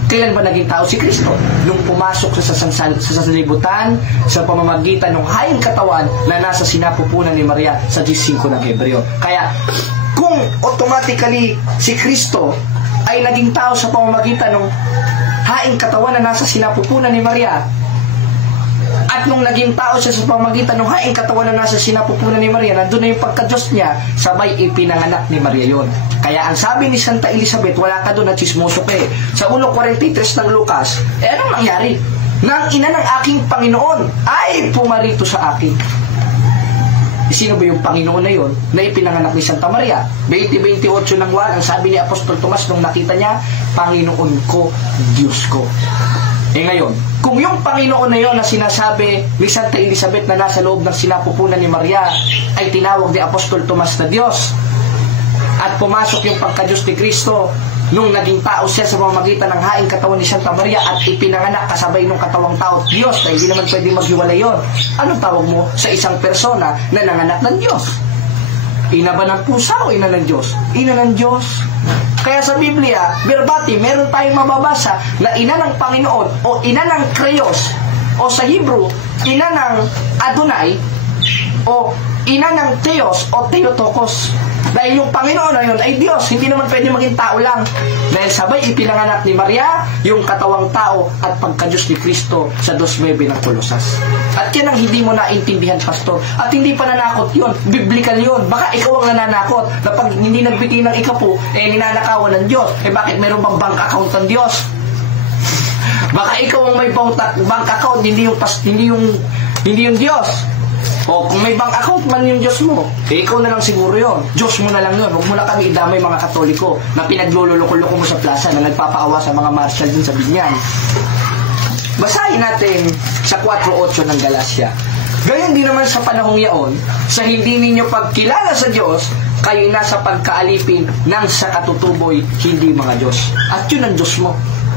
Kailan ba naging tao si Kristo? Nung pumasok sa sanlibutan sa pamamagitan ng haing katawan na nasa sinapupunan ni Maria sa 15 ng Hebreo. Kaya kung automatically si Kristo ay naging tao sa pamamagitan ng haing katawan na nasa sinapupunan ni Maria, at nung naging tao siya sa pamamagitan ng haing katawan na nasa sinapupunan ni Maria, nandun na yung pagka-Diyos niya, sabay ipinanganak ni Maria yon. Kaya ang sabi ni Santa Elizabeth, wala ka doon na chismoso ka eh. Sa 1:43 ng Lucas, anong nangyari? Nang ina ng aking Panginoon ay pumarito sa akin. Sino ba yung Panginoon na yon na ipinanganak ni Santa Maria? 20:28 ng 1, ang sabi ni Apostol Tomas nung nakita niya, Panginoon ko, Diyos ko. Ngayon, kung yung Panginoon na yon na sinasabi ni Santa Elizabeth na nasa loob ng sinapupunan ni Maria ay tinawag ni Apostol Tomas na Diyos, at pumasok yung pagka-Diyos ni Kristo nung naging tao siya sa pamamagitan ng haing katawan ni Santa Maria at ipinanganak kasabay ng katawang tao at Diyos, na hindi naman pwede maghiwalay yun. Anong tawag mo sa isang persona na nanganak ng Diyos? Ina ba ng pusa o ina ng Diyos? Ina ng Diyos. Kaya sa Biblia, verbatim, meron tayong mababasa na ina ng Panginoon o ina ng Krios, o sa Hebrew, ina ng Adonai o ina ng Theos o Theotokos. Dahil yung Panginoon na yun ay Diyos, hindi naman pwede maging tao lang. Dahil sabay ipinanganak ni Maria yung katawang tao at pagka-Diyos ni Kristo sa 2:9 ng Kolosas. At yan ang hindi mo naintindihan, Pastor. At hindi pananakot yun, biblical yun. Baka ikaw ang nananakot na pag hindi nagbiti ng ikapo, ninanakawan ng Diyos. Bakit meron bang bank account ng Diyos? Baka ikaw ang may bank account, hindi yung Diyos. O kung may bank account man yung Diyos mo, ikaw na lang siguro yun. Diyos mo na lang yun. Huwag mo na kami idamay mga Katoliko na pinaglululoko-loko mo sa plaza na nagpapaawa sa mga marshal din sa Binyan. Basahin natin sa 4:8 ng Galacia. Gayon din naman sa panahong yaon, sa hindi ninyo pagkilala sa Diyos, kayo nasa pagkaalipin ng sa katutuboy, hindi mga Diyos. At yun ang Diyos mo.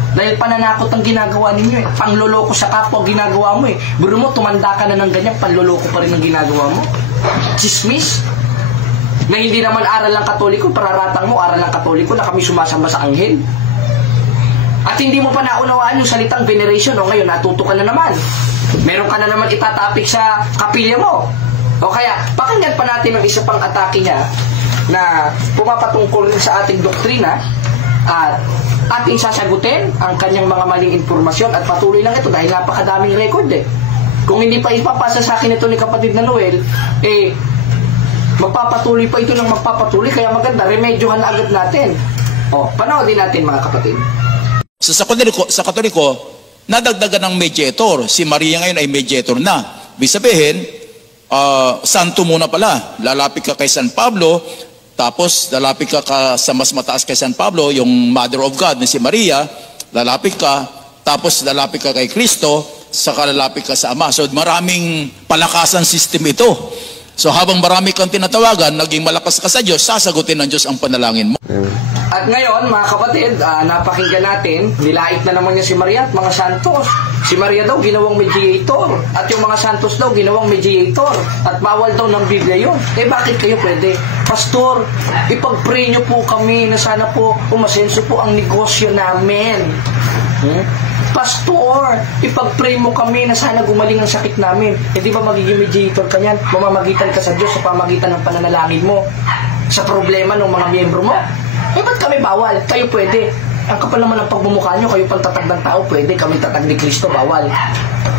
Dahil pananakot ang ginagawa ninyo eh. Pangloloko sa kapwa ginagawa mo eh. Biro mo, tumanda ka na ng ganyan, panloloko pa rin ang ginagawa mo. Chismis. Na hindi naman aral ng Katoliko, pararatang mo, aral ng Katoliko na kami sumasamba sa anghel. At hindi mo pa naunawaan yung salitang veneration. O ngayon, natuto ka na naman. Meron ka na naman itatapik sa kapilya mo. O kaya, pakinggan pa natin ang isa pang atake niya na pumapatungkol sa ating doktrina at ating sasagutin ang kanyang mga maling impormasyon at patuloy lang ito dahil napakadaming record eh. Kung hindi pa ipapasa sa akin ito ni kapatid na Noel, magpapatuloy pa ito ng magpapatuloy, kaya maganda, remedyohan na agad natin. Panoodin natin mga kapatid. So, sa Katoliko, nadagdagan ng mediator. Si Maria ngayon ay mediator na. Ibig sabihin, santo muna pala. Lalapit ka kay San Pablo, tapos lalapit ka sa mas mataas kay San Pablo, yung Mother of God na si Maria, lalapit ka, tapos lalapit ka kay Kristo, saka lalapit ka sa Ama. So maraming palakasan system ito. So habang marami kang tinatawagan, naging malakas ka sa Diyos, sasagutin ng Diyos ang panalangin mo. At ngayon, mga kapatid, napakinggan natin, nilait na naman niya si Maria at mga santos. Si Maria daw ginawang mediator at yung mga santos daw ginawang mediator at bawal daw ng Biblia yun. Bakit kayo pwede? Pastor, ipag-pray nyo po kami na sana po umasenso po ang negosyo namin. Pastor, ipag-pray mo kami na sana gumaling ang sakit namin. Hindi ba magiging mediator ka niyan? Mamamagitan ka sa Diyos sa pamagitan ng pananalangin mo sa problema ng mga miyembro mo? Ba't kami bawal? Kayo pwede. Ang kapal naman ang pagmumukha nyo, kayo pang tatag ng tao, pwede, kami tatag ni Kristo, bawal.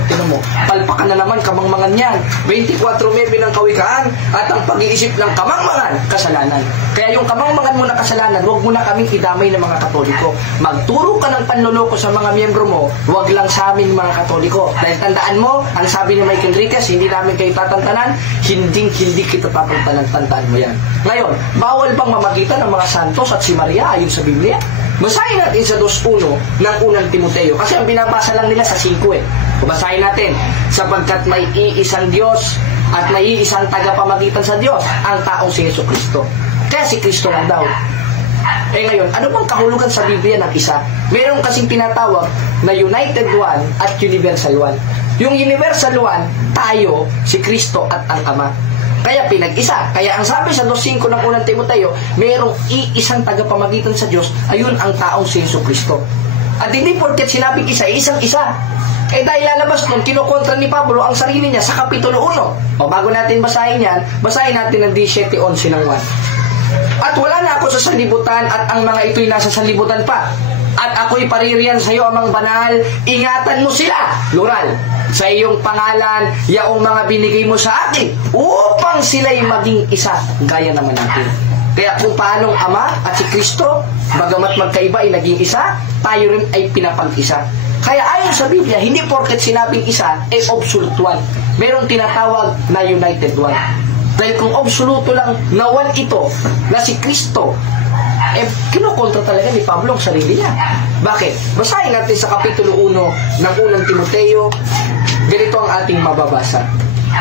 Tingnan mo, palpakan na naman kamangmangan yan. 24:9 ng kawikaan at ang pag-iisip ng kamangmangan, kasalanan. Kaya yung kamangmangan mo na kasalanan, huwag mo na kaming idamay ng mga Katoliko. Magturo ka ng panloloko sa mga miyembro mo, huwag lang sa aming mga Katoliko. Dahil tandaan mo, ang sabi ni Michael Enriquez, hindi namin kayo tatantanan, hindi kita tatantanan, tandaan mo yan. Ngayon, bawal bang mamagitan ng mga santos at si Maria ayon sa Biblia? Basahin natin sa 2:1 ng unang Timoteo. Kasi ang binabasa lang nila sa 5 eh. Basahin natin. Sapagkat may iisang Diyos at may iisang tagapamagitan sa Diyos, ang taong si Jesucristo. Kaya si Kristo lang daw. Ngayon, ano bang kahulugan sa Biblia ng isa? Meron kasing tinatawag na United One at Universal One. Yung Universal One, tayo, si Kristo at ang Ama. Kaya pinag-isa. Kaya ang sabi sa 2:5 ng unang Timoteo, mayroong iisang tagapamagitan sa Diyos, ayun ang taong si Jesucristo. At hindi porket sinabing isa, isang-isa. Dahil lalabas nun, kinukontra ni Pablo ang sarili niya sa Kapitulo 1. O bago natin basahin yan, basahin natin ang 17:11 ng 1. At wala na ako sa sanlibutan at ang mga ito'y nasa sanlibutan pa. At ako'y paririyan sa iyo, amang banal, ingatan mo sila, plural, sa iyong pangalan, yaong mga binigay mo sa akin, upang sila'y maging isa, gaya naman natin. Kaya kung paanong Ama at si Kristo, bagamat magkaiba ay naging isa, tayo rin ay pinapag-isa. Kaya ayon sa Biblia, hindi porket sinabing isa, ay absolute one. Merong tinatawag na United One. Dahil kung absoluto lang na one ito, na si Kristo, kinukontra talaga ni Pablo ang sarili niya. Bakit? Basahin natin sa Kapitulo 1 ng unang Timoteo. Ganito ang ating mababasa.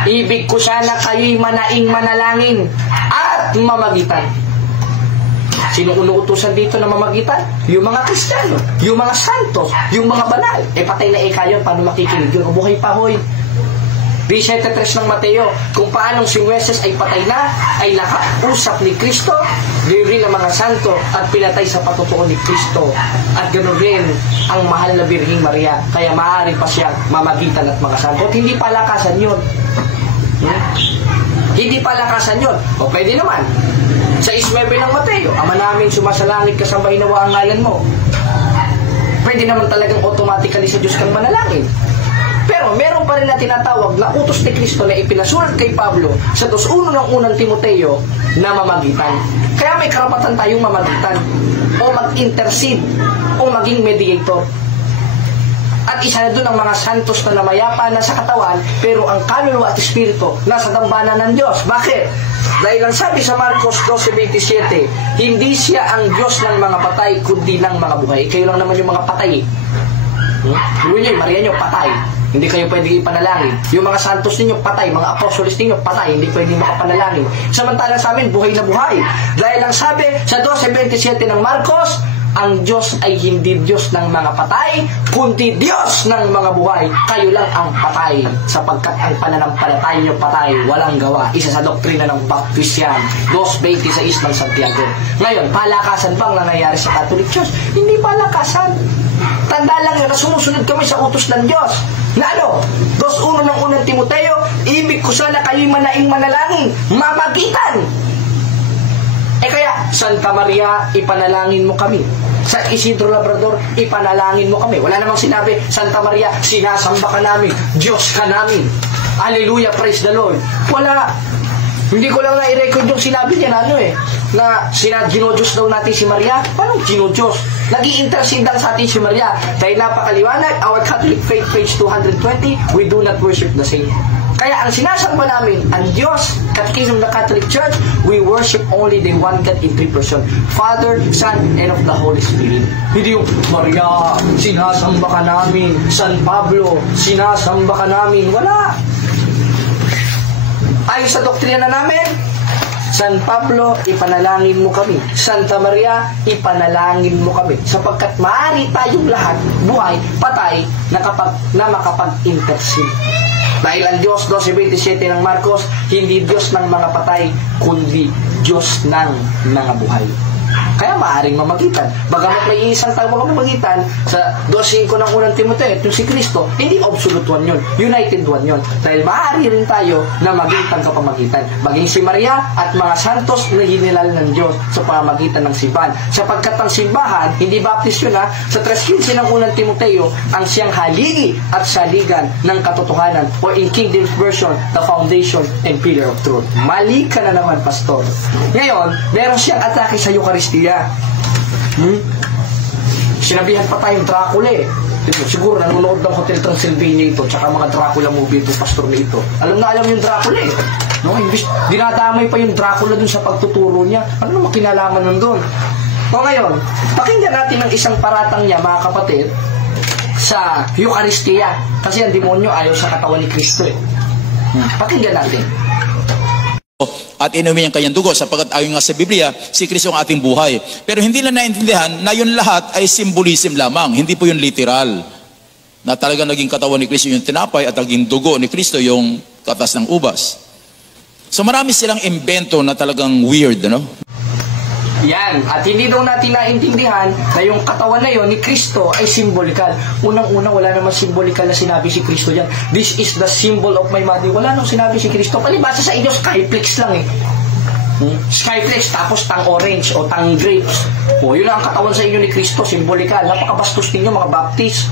Ibig ko sana kayo'y manaing manalangin at mamagitan. Sino unuutusan dito na mamagitan? Yung mga Kristiyano, yung mga santos, yung mga banal. Patay na kayo, paano makikinig yun? O buhay pa, hoy. 17:3 ng Mateo, kung paanong si Moises ay patay na, ay nakausap ni Kristo, rin ang mga santo at pinatay sa patutuon ni Kristo. At ganoon rin ang mahal na Birhing Maria, kaya maaari pa siyang mamagitan at mga santo. At hindi palakasan yun. Hindi palakasan yun. O pwede naman. Sa 9 ng Mateo, Ama namin sumasalangit, kasambahin nawa ang ngalan mo. Pwede naman talagang automatically sa Diyos kang manalangin. Pero meron pa rin na tinatawag na utos ni Kristo na ipinasulat kay Pablo sa 2:1 ng unang Timoteo na mamagitan. Kaya may karapatan tayong mamagitan o mag-intercede o maging mediator. At isa na doon ang mga santos na namayapa na sa katawan, pero ang kaluluwa at espiritu nasa dambana ng Diyos. Bakit? Dahil ang sabi sa Marcos 12:27, hindi siya ang Diyos ng mga patay, kundi ng mga buhay. Kayo lang naman yung mga patay. Yun yun, Maria nyo, patay. Hindi kayo pwede ipanalangin. Yung mga santos ninyo, patay. Mga apostolis ninyo, patay. Hindi pwede makapanalangin. Samantalang sa amin, buhay na buhay. Dahil ang sabi sa 12:27 ng Marcos, ang Diyos ay hindi Diyos ng mga patay, kundi Diyos ng mga buhay. Kayo lang ang patay, sapagkat ang pananampalataya nyo patay, walang gawa. Isa sa doktrina ng Baptistian, 2:26 ng Santiago. Ngayon, palakasan bang nangyayari sa Catholic Church? Hindi palakasan. Tanda lang yun na sumusunod kami sa utos ng Diyos. Na ano? 2:1 ng unang Timoteo, ibig ko sana kayo'y manaing manalangin, mamagitan. Kaya, Santa Maria, ipanalangin mo kami. Sa Isidro Labrador, ipanalangin mo kami. Wala namang sinabi, Santa Maria, sinasamba ka namin, Diyos ka namin. Hallelujah, praise the Lord. Wala. Hindi ko lang na-i-record yung sinabi niya na na ginodiyos daw natin si Maria. Paano ginodiyos? Nag-i-intercede lang sa atin si Maria. Dahil napakaliwanag, our Catholic Faith, page 220, we do not worship the same. Kaya ang sinasamba namin, ang Diyos, Catechism of the Catholic Church, we worship only the one God in 3 persons, Father, Son, and of the Holy Spirit. Hindi yung, Maria, sinasamba ka namin, San Pablo, sinasamba ka namin. Wala. Ayon sa doktrina namin, San Pablo, ipanalangin mo kami. Santa Maria, ipanalangin mo kami. Sapagkat maaari tayong lahat, buhay, patay, na makapag-intercede. Dahil ang Diyos, 12:27 ng Marcos, hindi Diyos ng mga patay, kundi Diyos ng mga buhay. Kaya maaaring mamagitan. Bagamat may isang tao mamagitan sa 2.5 ng unang Timoteo, yung si Kristo, hindi absolute one yun. United one yun. Dahil maaari rin tayo na maging tagapamagitan. Maging si Maria at mga santos na hinilal ng Diyos sa pamamagitan ng simbahan. Sapagkat ang simbahan, hindi baptist yun sa 3.15 ng unang Timoteo, ang siyang haligi at saligan ng katotohanan, or in King James Version, the foundation and pillar of truth. Mali ka na naman, Pastor. Ngayon, meron siyang atake sa Eucharistia. Sinabihan pa tayong Dracula Siguro nanonood ng Hotel Transylvania ito, tsaka mga Dracula movie ito, pastor na ito. Alam na alam yung Dracula No, dinadamay pa yung Dracula dun sa pagtuturo niya. Ano naman kinalaman nun dun? O ngayon, pakinggan natin ang isang paratang niya, mga kapatid, sa Eucharistia. Kasi ang demonyo ayaw sa katawan ni Kristo Pakinggan natin. At inumin ang kanyang dugo, sapagkat ayon nga sa Biblia, si Kristo ang ating buhay. Pero hindi na naintindihan na yun lahat ay symbolism lamang, hindi po yun literal. Na talaga naging katawan ni Kristo yung tinapay at naging dugo ni Kristo yung katas ng ubas. So marami silang imbento na talagang weird, Yan, at hindi daw natin naintindihan na yung katawan na yon ni Kristo ay symbolikal. Unang-una, wala namang symbolikal na sinabi si Kristo dyan. This is the symbol of my body. Wala nang sinabi si Kristo. Palibasa sa inyo, skyflex lang Skyflex, tapos tang orange o tang grapes. Yun ang katawan sa inyo ni Kristo, symbolikal. Napakabastos ninyo, mga Baptist.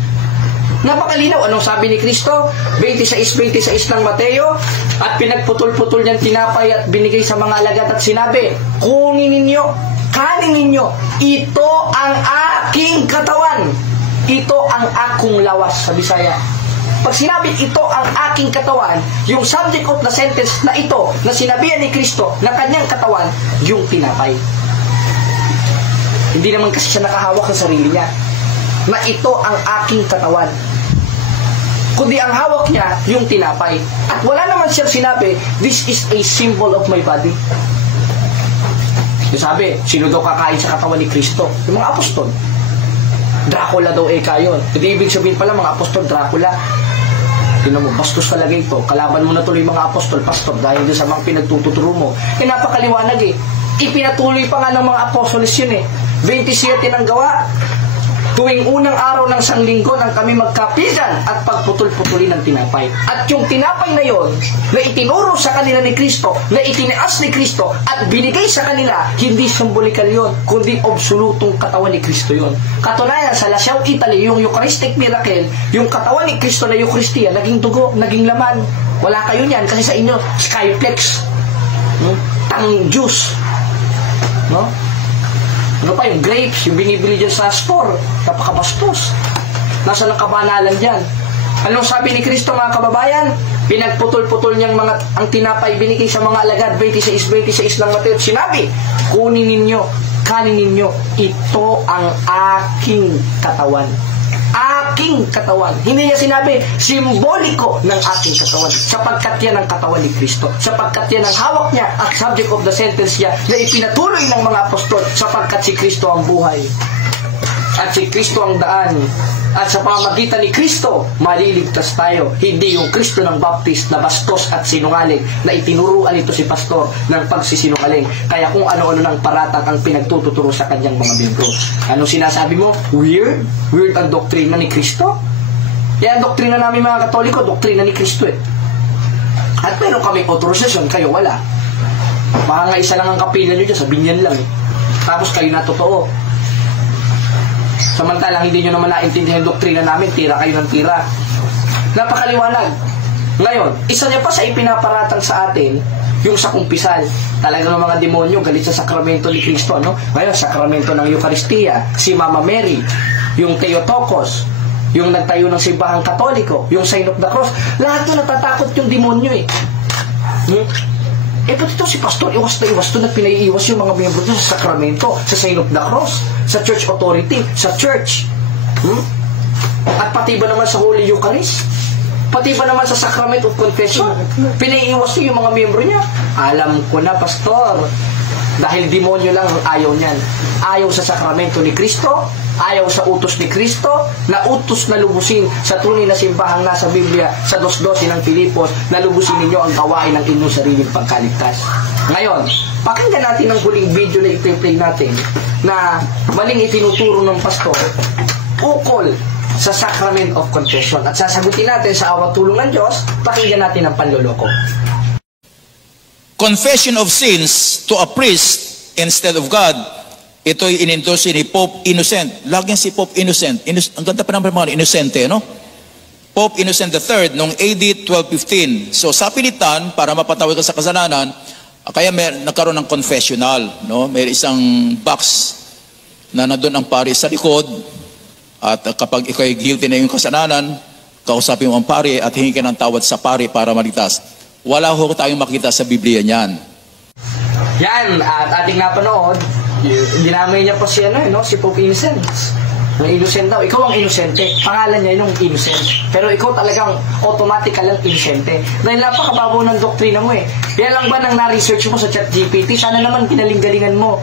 Napakalinaw, anong sabi ni Kristo? 26:26 ng Mateo, at pinagputol-putol niyang tinapay at binigay sa mga alagad at sinabi, kunin ninyo, kanin ninyo, ito ang aking katawan, ito ang akong lawas, sa Bisaya. Pag sinabi ito ang aking katawan, yung subject of the sentence na ito, na sinabihan ni Kristo na kanyang katawan, yung tinapay. Hindi naman kasi siya nakahawak sa sarili niya na ito ang aking katawan, kundi ang hawak niya yung tinapay. At wala naman siya sinabi, this is a symbol of my body. Yung sabi, sino daw kakain sa katawan ni Kristo? Yung mga apostol. Dracula daw kayon. Hindi ibig sabihin pala mga apostol Dracula. Tingnan mo, bastos talaga ito. Kalaban mo na tuloy mga apostol, pastor, dahil sa mga pinagtuturo mo. Napakaliwanag Ipinatuloy pa nga ng mga apostoles yun 27 ng Gawa. Tuwing unang araw ng sanglinggo nang kami magkapigan at pagputol-putulin ng tinapay. At yung tinapay na yon, na itinuro sa kanila ni Kristo, na itinaas ni Kristo, at binigay sa kanila, hindi symbolikal yon, kundi absolutong katawan ni Kristo yon. Katunayan, sa Lasyaw, Italy, yung Eucharistic miracle, yung katawan ni Kristo na Eucharistia, naging dugo, naging laman. Wala kayo niyan, kasi sa inyo, skyflex, tang juice, Ano pa yung grapes, yung binibili dyan sa store, napakabastos. Nasa ng kabanalan dyan. Anong sabi ni Kristo, mga kababayan? Pinagputol-putol niyang ang tinapay binigay sa mga alagad, 26:26 ng Mateo. Sinabi, kunin ninyo, kanin ninyo, ito ang aking katawan. Aking katawan. Hindi niya sinabi, simboliko ng aking katawan. Sapagkat yan ang katawan ni Kristo. Sapagkat yan ang hawak niya at subject of the sentence niya na ipinatuloy ng mga apostol. Sapagkat si Kristo ang buhay. At si Kristo ang daan. At sa pamamagitan ni Kristo, maliligtas tayo. Hindi yung Kristo ng Baptist na bastos at sinungaling na itinuruan ito si pastor ng pagsisinungaling. Kaya kung ano-ano ng paratang ang pinagtuturo sa kanyang mga miyembro. Anong sinasabi mo? Weird? Weird ang doktrina ni Kristo? Kaya ang doktrina namin mga Katoliko, doktrina ni Kristo At meron kaming authorization, kayo wala. Baka nga isa lang ang kapila nyo dyan, sa binyan lang Tapos kayo na totoo. Samantalang hindi nyo naman naintindihan yung doktrina namin, tira kayo ng tira. Napakaliwanag. Ngayon, isa niya pa sa ipinaparatang sa atin, yung sa kumpisal. Talagang mga demonyo galit sa sakramento ni Kristo. Ngayon, sakramento ng Eucharistia, si Mama Mary, yung Theotokos, yung nagtayo ng simbahang Katoliko, yung Sign of the Cross, lahat doon natatakot yung demonyo ba't ito si pastor, iwas na iwas doon at pinaiiwas yung mga miyembro doon sa sakramento, sa Sign of the Cross, sa church authority, sa church. At pati ba naman sa Holy Eucharist? Pati ba naman sa Sacrament of Confession? Pinaiiwas yung mga miyembro niya? Alam ko na, pastor. Dahil demonyo lang ayaw niyan. Ayaw sa sakramento ni Kristo, ayaw sa utos ni Kristo, na utos na lubusin sa tunay na simbahang nasa Biblia, sa 2:12 ng Filipos, na lubusin ninyo ang gawain ng inyong sariling pagkaligtas. Ngayon, Pakinggan natin ang huling video na i-play natin na maling itinuturo ng pastor ukol sa Sacrament of Confession. At sasagutin natin sa awa tulong ng Diyos, pakinggan natin ang panloloko. Confession of sins to a priest instead of God, ito'y in-endorse ni Pope Innocent. Laging si Pope Innocent. Ang ganda pa naman mga Innocente, no? Pope Innocent III noong AD 1215. So sa pilitan, para mapatawad ka sa kasalanan, kaya nagkaroon ng confessional, no? May isang box na nandun ang pari sa likod, at kapag ikaw ay guilty na yung kasalanan, kausapin mo ang pari at hingi ka ng tawad sa pari para maligtas. Wala ho tayong makita sa Biblia niyan. Yan, at ating napanood, dinamay niya pa si, si Pope Innocent. Ang innocent daw. Ikaw ang inosente. Pangalan niya yung innocent. Pero ikaw talagang automatic lang inosente. Dahil napakababaw ng doktrina mo eh. Yan lang ba nang na-research mo sa ChatGPT? Sana naman ginaling-galingan mo.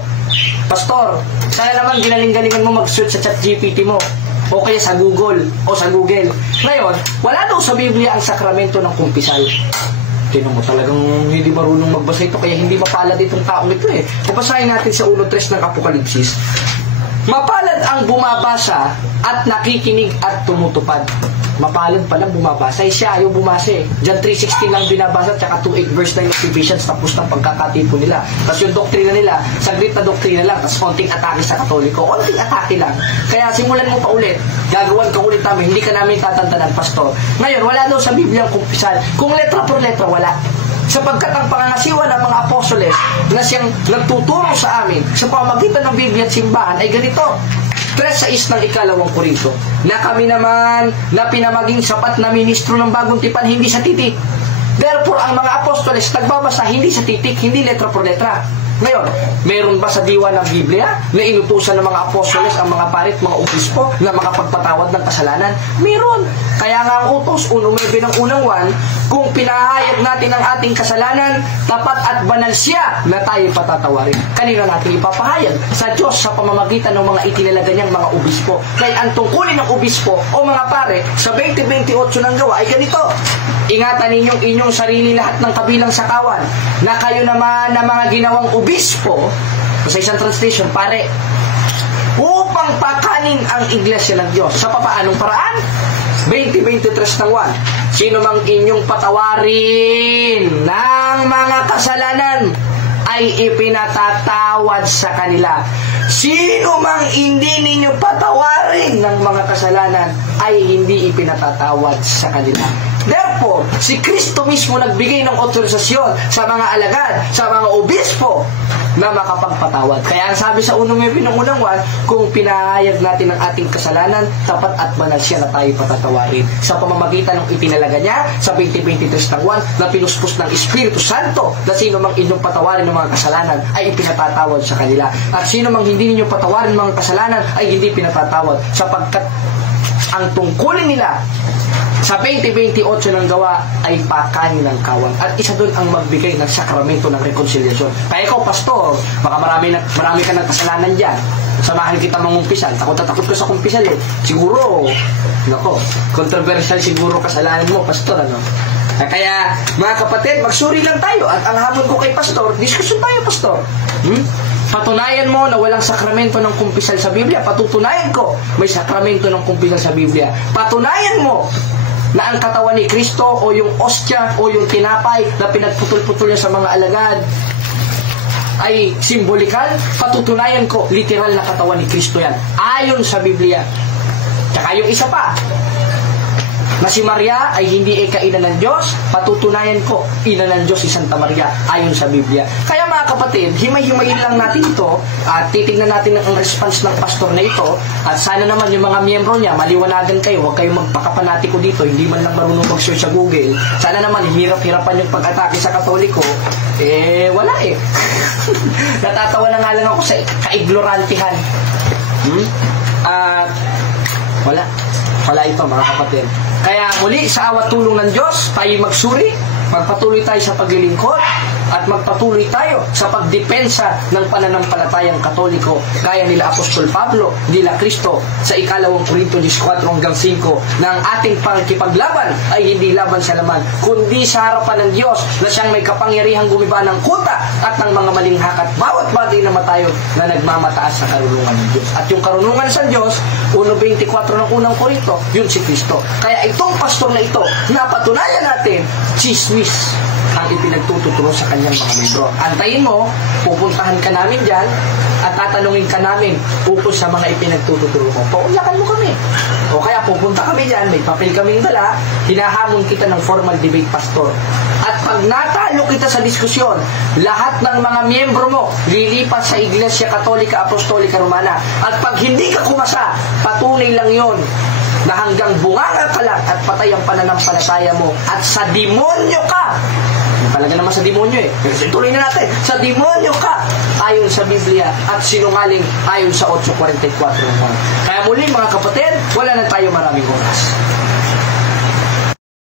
Pastor, sana naman ginaling-galingan mo mag-search sa ChatGPT mo. O kaya sa Google. O sa Google. Ngayon, wala daw sa Biblia ang sakramento ng kumpisal. Tinan mo, talagang hindi marunong magbasa ito, kaya hindi mapalad itong taong ito eh. Papasahin natin sa 1:3 ng Apokalipsis. Mapalad ang bumabasa at nakikinig at tumutupad. Mapalad palang bumabasa. Siya ayaw bumasa eh. Diyan 3:16 lang binabasa, tsaka 2:8 verse 9 ng Ephesians, tapos ng pagkakatipo nila. Tapos yung doktrina nila, saglit na doktrina lang, tapos konting atake sa Katoliko. Konting atake lang. Kaya simulan mo pa ulit. Gagawan ka ulit namin. Hindi ka namin tatantanan, pastor. Ngayon, wala daw sa Biblia ang kumpisal. Kung letra por letra, wala. Sapagkat ang pangangasiwa ng mga apostoles na siyang nagtuturo sa amin sa pamamagitan ng Biblia at simbahan ay ganito. 3:6 ng ikalawang Korinto, na kami naman na pinamaging sapat na ministro ng bagong tipan, hindi sa titik. Therefore, ang mga apostoles nagbabasa hindi sa titik, hindi letra por letra. Ngayon, meron ba sa diwa ng Biblia na inutusan ng mga apostoles ang mga parit, mga obispo na makapagpatawad ng kasalanan? Meron. Kaya nga ang utos, 1:9 ng unang 1, kung pinahayag natin ang ating kasalanan, tapat at banal siya na tayo patatawarin. Kanina natin ipapahayag sa Diyos sa pamamagitan ng mga itinalaga niyang mga obispo. Kaya ang tungkulin ng obispo o mga pare sa 20:28 ng gawa ay ganito. Ingatan ninyong inyong sarili lahat ng kabilang sakawan, na kayo naman na mga ginawang obispo, sa isang translation, pare, upang pakanin ang iglesia ng Diyos. Sa papaanong paraan? 20:23 ng 1. Sino mang inyong patawarin ng mga kasalanan ay ipinatatawad sa kanila. Sino mang hindi ninyo patawarin ng mga kasalanan ay hindi ipinatatawad sa kanila. Therefore, si Kristo mismo nagbigay ng otorisasyon sa mga alagad, sa mga obispo na makapagpatawad. Kaya ang sabi sa 1:9 ng unang 1, kung pinahayag natin ang ating kasalanan, tapat at banal siya na tayo patatawarin. Sa pamamagitan ng itinalaga niya sa 20:23 ng 1 na pinuspos ng Espiritu Santo na sino mang inyong patawarin ng mga kasalanan ay ipinatatawad sa kanila. At sino mang hindi ninyo patawarin ng mga kasalanan ay hindi pinatatawad, sapagkat ang tungkulin nila sa 20:28 ng gawa ay pakanin ng kawan. At isa doon ang magbigay ng sakramento ng reconciliation. Kaya ikaw, pastor, baka marami ka ng kasalanan dyan. Samahan kita mangumpisal. Takot na takot ka sa kumpisal eh. Siguro, controversial siguro kasalanan mo, pastor, ano? Kaya, mga kapatid, magsuri lang tayo. At ang hamon ko kay pastor, diskusyon tayo, pastor. Patunayan mo na walang sakramento ng kumpisal sa Biblia. Patutunayan ko, may sakramento ng kumpisal sa Biblia. Patunayan mo na ang katawan ni Kristo o yung ostya o yung tinapay na pinagputol-putol niya sa mga alagad ay simbolikal. Patutunayan ko, literal na katawan ni Kristo yan. Ayon sa Biblia. Tsaka yung isa pa, na si Maria ay hindi ika-ina ng Diyos, patutunayan ko, ina ng Diyos si Santa Maria, ayon sa Biblia. Kaya mga kapatid, himay-himayin lang natin ito at titignan natin ang response ng pastor na ito at sana naman yung mga miyembro niya, maliwanagan kayo, huwag kayong magpakapanatiko dito, hindi man lang marunong mag-search sa Google. Sana naman, hirap-hirapan yung pag-atake sa Katoliko, wala eh. Natatawa na nga lang ako sa kaignorantihan. Wala ito mga kapatid. Kaya muli, sa awa tulong ng Diyos, tayo magsuri, magpatuloy tayo sa paglilingkod, at magpatuloy tayo sa pagdepensa ng pananampalatayang Katoliko gaya nila Apostol Pablo, nila Kristo sa 2 Korinto 14 hanggang 5 na ang ating pangkipaglaban ay hindi laban sa laman kundi sa harapan ng Diyos na siyang may kapangyarihang gumiba ng kuta at ng mga malinghak at bawat bagay na matayo na nagmamataas sa karunungan ng Diyos. At yung karunungan sa Diyos, 1.24 ng unang Korinto, yun si Kristo. Kaya itong pastor na ito, napatunayan natin, chismis ang ipinagtuturo sa kanyang mga membro. Antayin mo, pupuntahan ka namin dyan at tatanungin ka namin ukol sa mga ipinagtuturo mo. Pauyakan mo kami. O kaya pupunta kami dyan, may papel kaming dala, hinahamon kita ng formal debate, pastor. At pag natalo kita sa diskusyon, lahat ng mga miyembro mo lilipat sa Iglesia Katolika Apostolika Romana. At pag hindi ka kumasa, patunay lang yon na hanggang bunganga ka lang at patay ang pananampalataya mo at sa demonyo ka. Talaga naman sa demonyo eh. Pero tuloy na natin. Sa demonyo ka ayon sa Biblia at sinungaling ayon sa 8.44. Kaya muli mga kapatid, wala na tayo maraming oras.